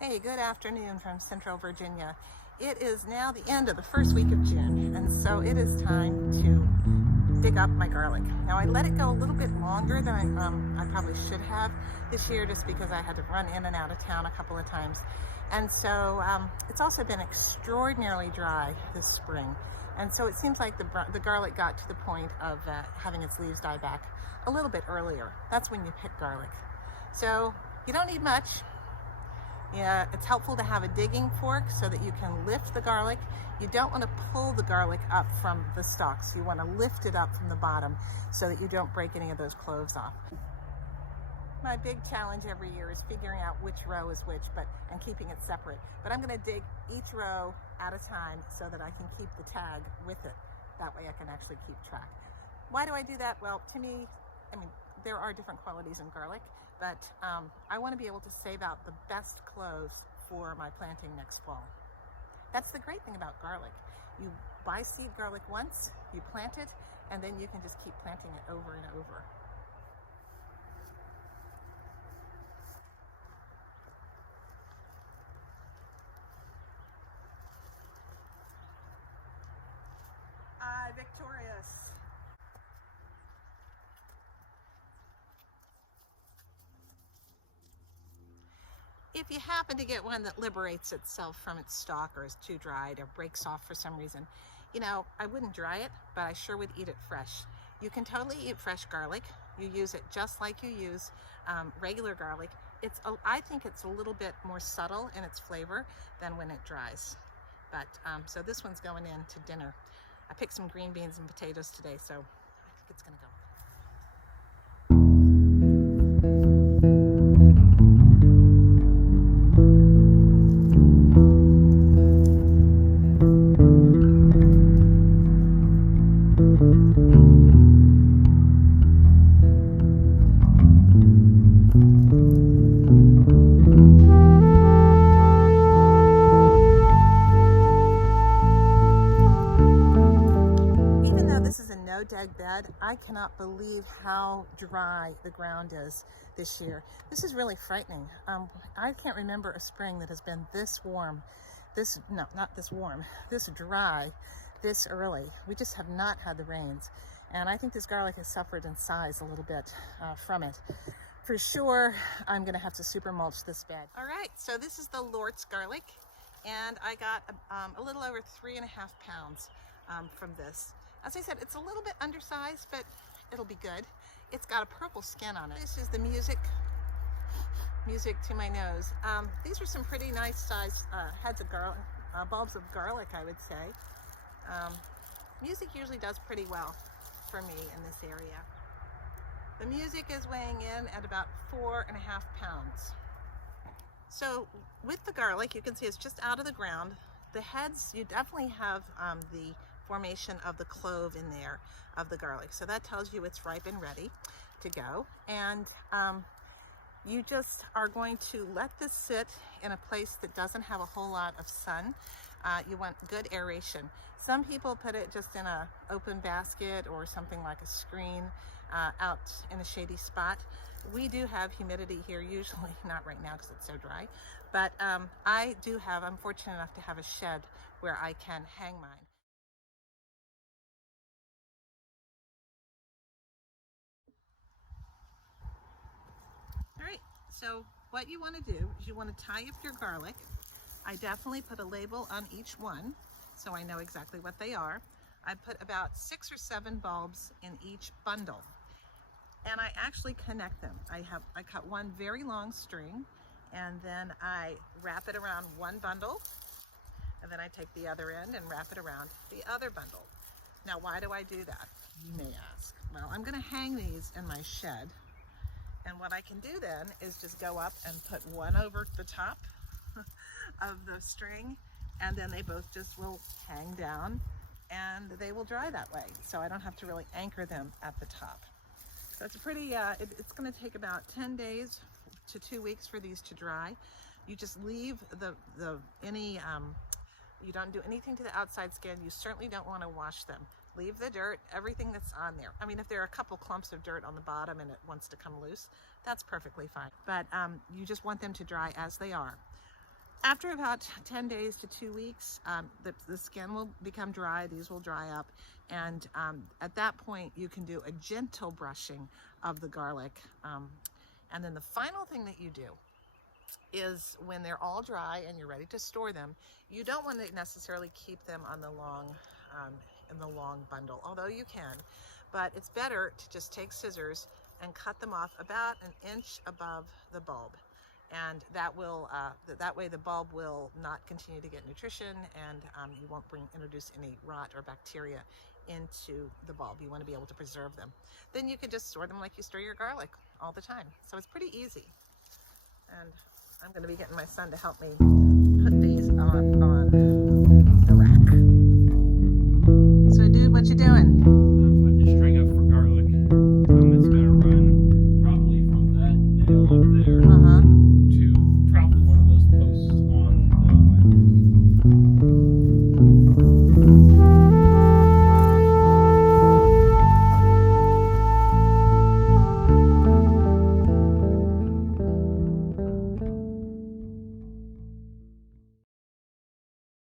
Hey, good afternoon from Central Virginia. It is now the end of the first week of June, and so it is time to dig up my garlic. Now, I let it go a little bit longer than I probably should have this year, just because I had to run in and out of town a couple of times. And so it's also been extraordinarily dry this spring. And so it seems like the garlic got to the point of having its leaves die back a little bit earlier. That's when you pick garlic. So you don't need much. Yeah, it's helpful to have a digging fork so that you can lift the garlic. You don't want to pull the garlic up from the stalks. You want to lift it up from the bottom so that you don't break any of those cloves off. My big challenge every year is figuring out which row is which, and keeping it separate. But I'm going to dig each row at a time so that I can keep the tag with it. That way I can actually keep track. Why do I do that? Well, to me, there are different qualities in garlic, but I want to be able to save out the best cloves for my planting next fall. That's the great thing about garlic. You buy seed garlic once, you plant it, and then you can just keep planting it over and over. Victorious. If you happen to get one that liberates itself from its stalk or is too dried or breaks off for some reason, I wouldn't dry it, but I sure would eat it fresh. You can totally eat fresh garlic. You use it just like you use regular garlic. I think it's a little bit more subtle in its flavor than when it dries. But so this one's going in to dinner. I picked some green beans and potatoes today, so I think it's gonna go. No-deg bed, I cannot believe how dry the ground is this year. This is really frightening. I can't remember a spring that has been this warm, this dry, this early. We just have not had the rains. And I think this garlic has suffered in size a little bit from it. For sure, I'm gonna have to super mulch this bed. All right, so this is the Lortz garlic, and I got a little over 3.5 pounds from this. As I said, it's a little bit undersized, but it'll be good. It's got a purple skin on it. This is the music to my nose. These are some pretty nice sized heads of garlic, bulbs of garlic, I would say. Music usually does pretty well for me in this area. The music is weighing in at about 4.5 pounds. So with the garlic, you can see it's just out of the ground. The heads, you definitely have the formation of the clove in there of the garlic. So that tells you it's ripe and ready to go. And you just are going to let this sit in a place that doesn't have a whole lot of sun. You want good aeration. Some people put it just in an open basket or something like a screen out in a shady spot. We do have humidity here, usually not right now because it's so dry, but I'm fortunate enough to have a shed where I can hang mine. All right, so what you want to do is you want to tie up your garlic. I definitely put a label on each one so I know exactly what they are. I put about 6 or 7 bulbs in each bundle, and I actually connect them. I cut one very long string, and then I wrap it around one bundle, and then I take the other end and wrap it around the other bundle. Now, why do I do that, you may ask? Well, I'm going to hang these in my shed. And what I can do then is just go up and put one over the top of the string, and then they both just will hang down and they will dry that way. So I don't have to really anchor them at the top. So it's pretty, it's gonna take about 10 days to 2 weeks for these to dry. You just leave you don't do anything to the outside skin. You certainly don't wanna wash them. Leave the dirt, everything that's on there. I mean, if there are a couple clumps of dirt on the bottom and it wants to come loose, that's perfectly fine. But you just want them to dry as they are. After about 10 days to 2 weeks, the skin will become dry, these will dry up, and at that point you can do a gentle brushing of the garlic. And then the final thing that you do is when they're all dry and you're ready to store them, you don't want to necessarily keep them on the long, in the long bundle, although you can, but it's better to just take scissors and cut them off about an inch above the bulb. And that will, that way the bulb will not continue to get nutrition, and you won't introduce any rot or bacteria into the bulb. You want to be able to preserve them. Then you can just store them like you store your garlic all the time. So it's pretty easy. And I'm going to be getting my son to help me put these on.